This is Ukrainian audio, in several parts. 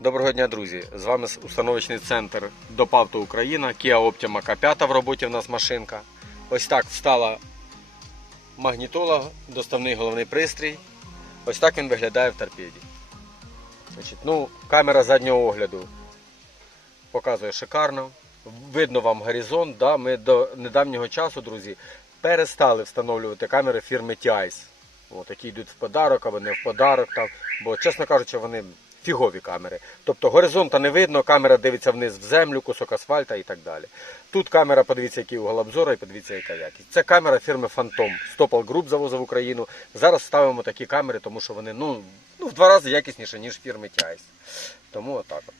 Доброго дня, друзі! З вами установочний центр Допавто Україна, Kia Optima K5 в роботі в нас машинка. Ось так встала магнітола, доставний головний пристрій. Ось так він виглядає в торпеді. Значить, ну, камера заднього огляду показує шикарно. Видно вам горизонт. Да? Ми до недавнього часу, друзі, перестали встановлювати камери фірми TIS. От, які йдуть в подарок або не в подарок. Там, бо, чесно кажучи, вони фігові камери. Тобто горизонта не видно, камера дивиться вниз в землю, кусок асфальта і так далі. Тут камера, подивіться, який угол обзору і подивіться, яка якість. Це камера фірми Phantom. Stopal Group завозив Україну. Зараз ставимо такі камери, тому що вони ну, ну, в два рази якісніші, ніж фірми TIS. Тому отак. От.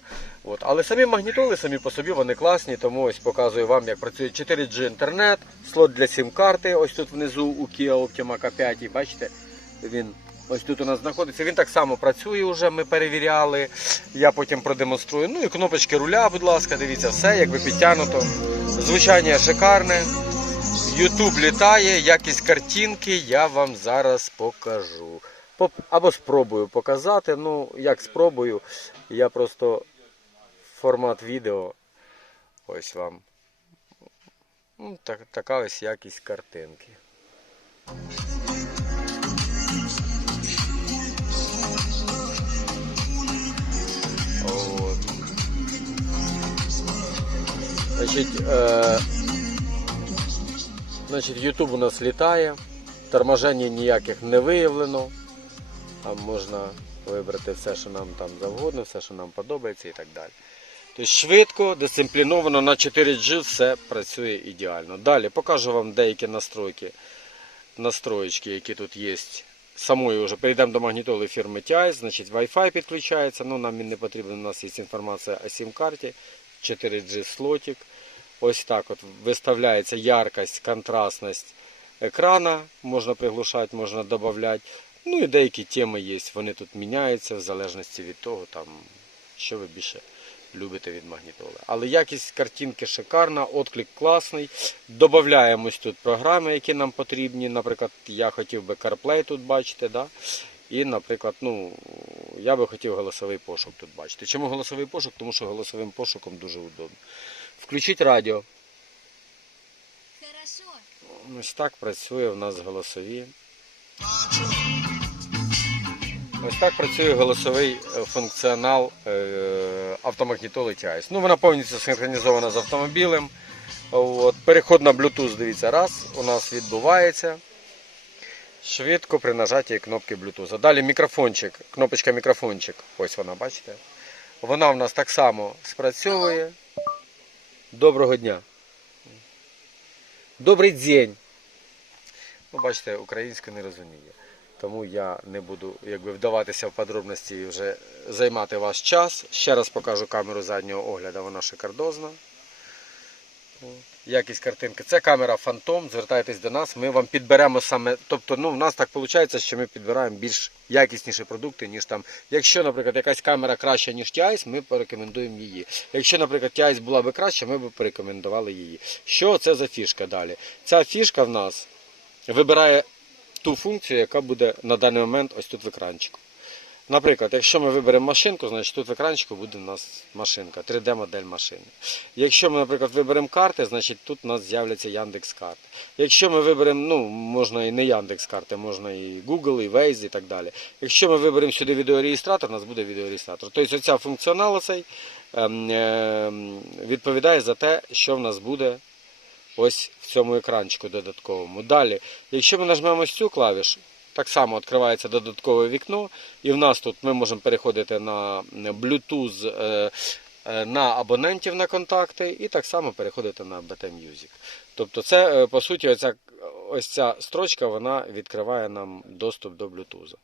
От. Але самі магнітоли самі по собі вони класні, тому ось показую вам, як працює 4G інтернет, слот для сім-карти. Ось тут внизу у Kia Optima K5. І Бачите, він ось тут у нас знаходиться. Він так само працює вже, ми перевіряли. Я потім продемонструю. Ну і кнопочки руля, будь ласка, дивіться, все якби підтягнуто. Звучання шикарне. YouTube літає, якість картинки я вам зараз покажу. Або спробую показати. Ну, як спробую, я просто формат відео. Ось вам. Ну, так, така ось якість картинки. Значить, е, значить, YouTube у нас літає, торможення ніяких не виявлено. Там можна вибрати все, що нам там завгодно, все, що нам подобається і так далі. Тобто швидко, дисципліновано на 4G все працює ідеально. Далі покажу вам деякі настройки, настроєчки, які тут є. Самої вже перейдемо до магнітоли фірми TIS, значить Wi-Fi підключається. Ну, нам він не потрібен, у нас є інформація о сім-карті, 4G слотик. Ось так от виставляється яркость, контрастність екрана, можна приглушати, можна додати. Ну і деякі теми є, вони тут міняються в залежності від того, там, що ви більше любите від магнітоли. Але якість картинки шикарна, отклик класний. Додаємо тут програми, які нам потрібні. Наприклад, я хотів би CarPlay тут бачити. Да? І, наприклад, ну, я би хотів голосовий пошук тут бачити. Чому голосовий пошук? Тому що голосовим пошуком дуже удобно. Включіть радіо. Хорошо. Ось так працює в нас голосові. Ось так працює голосовий е, функціонал е, автомагнітоли TIS. Ну, вона повністю синхронізована з автомобілем. От, переход на Bluetooth, дивіться, раз, у нас відбувається. Швидко при нажатті кнопки Bluetooth. Далі мікрофончик, кнопочка мікрофончик. Ось вона, бачите? Вона в нас так само спрацьовує. Доброго дня. Добрий день. Ну, бачите, українською не розуміє. Тому я не буду якби, вдаватися в подробності і вже займати ваш час. Ще раз покажу камеру заднього огляду, вона шикардозна. Якість картинки. Це камера Phantom, звертайтесь до нас, ми вам підберемо саме. Тобто, ну, в нас так виходить, що ми підбираємо більш якісніші продукти, ніж там. Якщо, наприклад, якась камера краща, ніж TIS, ми порекомендуємо її. Якщо, наприклад, TIS була би краща, ми б порекомендували її. Що це за фішка далі? Ця фішка в нас вибирає ту функцію, яка буде на даний момент ось тут в екранчику. Наприклад, якщо ми виберемо машинку, значить тут в екранчику буде у нас машинка, 3D-модель машини. Якщо ми, наприклад, виберемо карти, значить тут у нас з'являться Яндекс карти. Якщо ми виберемо, ну, можна і не Яндекс карти, можна і Google, і Waze і так далі. Якщо ми виберемо сюди відеореєстратор, у нас буде відеореєстратор. Тобто оця функціонал оцей ем, ем, відповідає за те, що в нас буде ось в цьому екранчику додатковому. Далі, якщо ми нажмемо цю клавішу, так само відкривається додаткове вікно, і в нас тут ми можемо переходити на Bluetooth е, е, на абонентів на контакти, і так само переходити на BT Music. Тобто, це е, по суті, оця, ось ця строчка вона відкриває нам доступ до Bluetooth.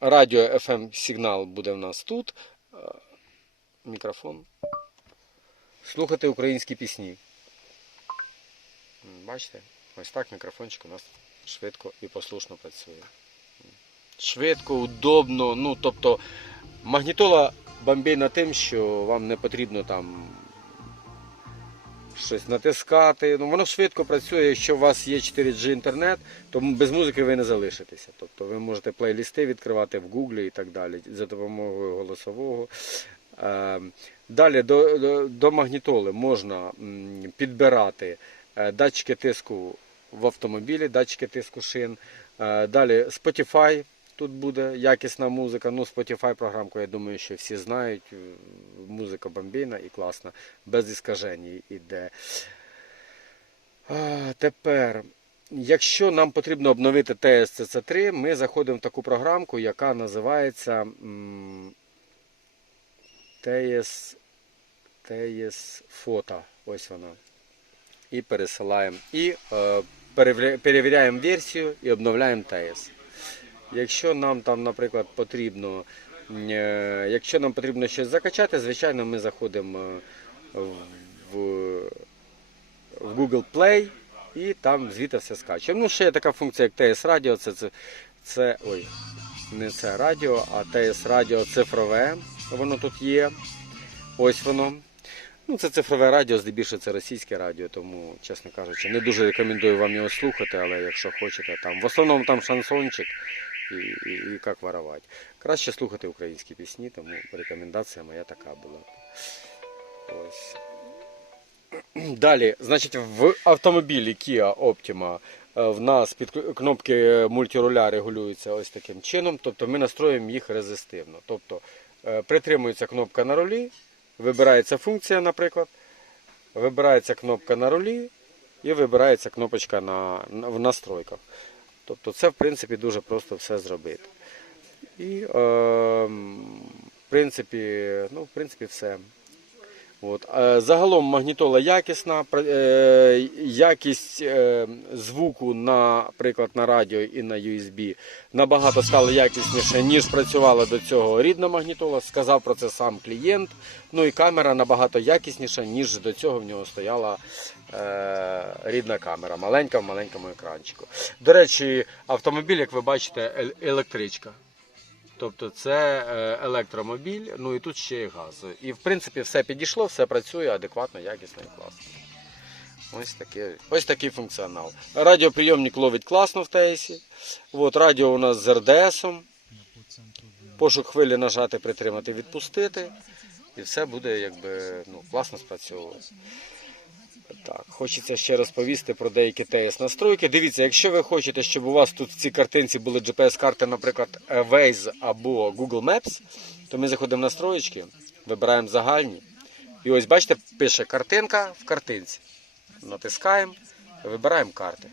Радіо FM сигнал буде в нас тут. Мікрофон слухати українські пісні. Бачите? Ось так мікрофончик у нас швидко і послушно працює. Швидко, удобно. Ну, тобто, магнітола бомбейна тим, що вам не потрібно там щось натискати. Ну, воно швидко працює, якщо у вас є 4G інтернет, то без музики ви не залишитеся. Тобто ви можете плейлісти відкривати в Гуглі і так далі за допомогою голосового. Е, Далі до, до, до магнітоли можна підбирати е, датчики тиску в автомобілі, датчики тиску шин. Е, Далі Spotify. Тут буде якісна музика. Ну, Spotify програмку, я думаю, що всі знають. Е, Музика бомбійна і класна, без іскажень іде. А, тепер, якщо нам потрібно обновити TSCC3, ми заходимо в таку програмку, яка називається TS, TS Photo. Ось вона. І пересилаємо. І е, перевіряємо версію і обновляємо TS. Якщо нам там, наприклад, потрібно, е, якщо нам потрібно щось закачати, звичайно, ми заходимо е, в, в Google Play і там звідти все скачуємо. Ну, ще є така функція, як TS Radio, це, це, це ой, не це радіо, а Radio цифрове. Воно тут є. Ось воно. Ну, це цифрове радіо, здебільшого це російське радіо, тому, чесно кажучи, не дуже рекомендую вам його слухати, але якщо хочете, там в основному там шансончик і, і, і як воровать. Краще слухати українські пісні, тому рекомендація моя така була. Ось. Далі, значить, в автомобілі Kia Optima е, в нас під кнопки мультируля регулюються ось таким чином, тобто ми настроїмо їх резистивно. Тобто е, притримується кнопка на рулі, вибирається функція, наприклад, вибирається кнопка на рулі і вибирається кнопочка на, на, в настройках. Тобто це в принципі дуже просто все зробити. І е, в принципі, ну, в принципі, все. От. Е, Загалом магнітола якісна, е, якість е, звуку, наприклад, на радіо і на USB набагато стало якісніше, ніж працювала до цього рідна магнітола. Сказав про це сам клієнт. Ну і камера набагато якісніша, ніж до цього в нього стояла рідна камера, маленька в маленькому екранчику. До речі, автомобіль, як ви бачите, електричка. Тобто це е, електромобіль, ну і тут ще є газ. І в принципі все підійшло, все працює адекватно, якісно і класно. Ось, таке, ось такий функціонал. Радіоприйомник ловить класно в ТЕСі. От, радіо у нас з РДСом. Пошук хвилі нажати, притримати, відпустити. І все буде якби, ну, класно спрацьовувати. Так, хочеться ще розповісти про деякі ТС настройки. Дивіться, якщо ви хочете, щоб у вас тут в цій картинці були GPS-карти, наприклад, Waze або Google Maps, то ми заходимо в настроєчки, вибираємо загальні. І ось бачите, пише картинка в картинці. Натискаємо, вибираємо карти.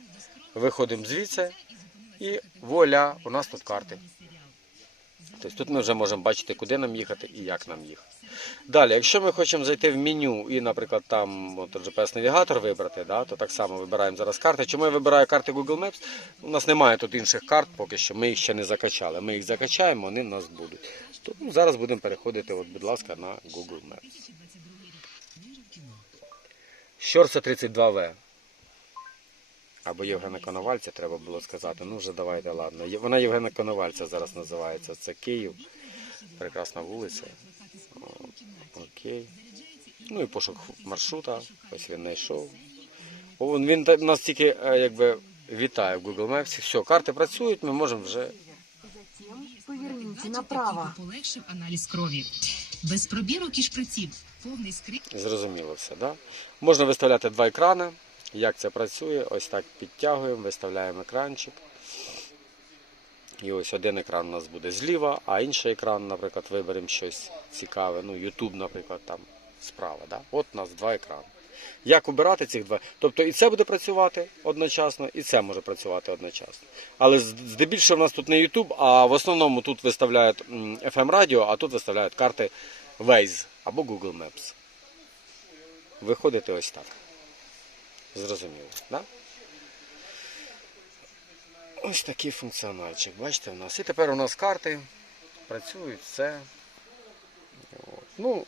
Виходимо звідси і вуаля, у нас тут карти. Тобто тут ми вже можемо бачити, куди нам їхати і як нам їхати. Далі, якщо ми хочемо зайти в меню і, наприклад, там GPS-навігатор вибрати, да, то так само вибираємо зараз карти. Чому я вибираю карти Google Maps? У нас немає тут інших карт поки що, ми їх ще не закачали. Ми їх закачаємо, вони в нас будуть. Тому зараз будемо переходити, от, будь ласка, на Google Maps. Щорса 32В. Або Євгена Коновальця треба було сказати. Ну вже давайте, ладно. Вона Євгена Коновальця зараз називається. Це Київ. Прекрасна вулиця. Окей. Ну і пошук маршрута. Ось він знайшов. Він, він нас тільки е, якби вітає в Google Maps. Все, карти працюють, ми можемо вже. Затем направо. Полегшив аналіз крові. Без пробірок і шприців. Повний скрip. Зрозуміло все, да? Можна виставляти два екрани. Як це працює? Ось так підтягуємо, виставляємо екранчик. І ось один екран у нас буде зліва, а інший екран, наприклад, виберемо щось цікаве. Ну, YouTube, наприклад, там справа. Да? От у нас два екрани. Як обирати цих два? Тобто і це буде працювати одночасно, і це може працювати одночасно. Але здебільшого в нас тут не YouTube, а в основному тут виставляють FM радіо, а тут виставляють карти Waze або Google Maps. Виходити ось так. Зрозуміло, да? Ось такий функціональчик. Бачите, в нас. І тепер у нас карти працюють, все. От. Ну,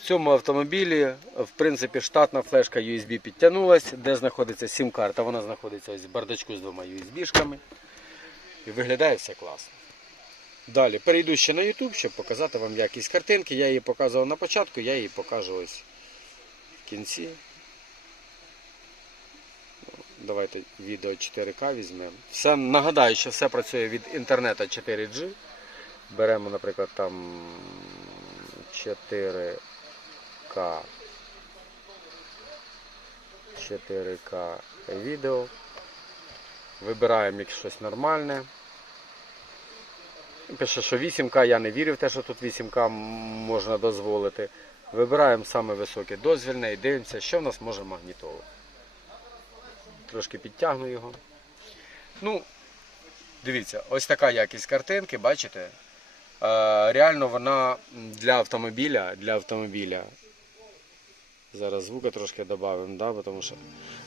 в цьому автомобілі, в принципі, штатна флешка USB підтягнулася, де знаходиться сім-карта. Вона знаходиться ось в бардачку з двома USB-шками. І виглядає все класно. Далі перейду ще на YouTube, щоб показати вам якість картинки. Я її показував на початку, я її покажу ось в кінці. Давайте відео 4К візьмемо. Все, нагадаю, що все працює від інтернету 4G. Беремо, наприклад, там 4К. 4К відео. Вибираємо як щось нормальне. Пише, що 8К, я не вірю в те, що тут 8К можна дозволити. Вибираємо саме високе дозвільне і дивимося, що в нас може магнітола. Трошки підтягну його. Ну, дивіться, ось така якість картинки, бачите? Реально вона для автомобіля, для автомобіля. Зараз звука трошки додамо, да, тому що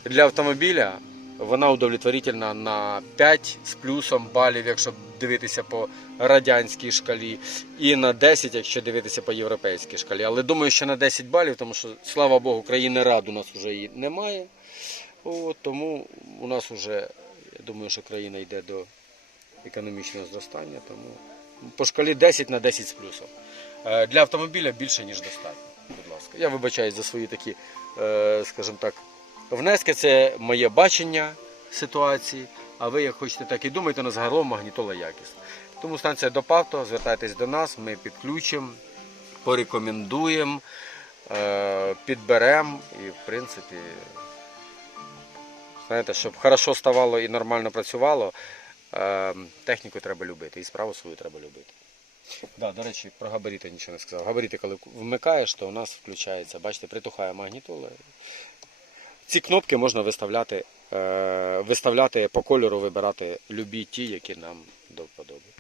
для автомобіля вона удовлетворительна на 5 з плюсом балів, якщо дивитися по радянській шкалі, і на 10, якщо дивитися по європейській шкалі. Але думаю, що на 10 балів, тому що, слава Богу, країни рад у нас вже її немає. От, тому у нас вже, я думаю, що країна йде до економічного зростання. Тому по шкалі 10 на 10 з плюсом. Е, Для автомобіля більше, ніж достатньо. Будь ласка. Я вибачаюсь за свої такі, е, скажімо так, внески. Це моє бачення ситуації. А ви як хочете, так і думайте, але загалом магнітола якісна. Тому станція ДОПАВТО, звертайтесь до нас, ми підключимо, порекомендуємо, е, підберемо і, в принципі, знаєте, щоб хорошо ставало і нормально працювало, е, техніку треба любити і справу свою треба любити. Да, до речі, про габарити нічого не сказав. Габарити, коли вмикаєш, то у нас включається, бачите, притухає магнітола. Ці кнопки можна виставляти, е, виставляти по кольору, вибирати любі ті, які нам до вподоби.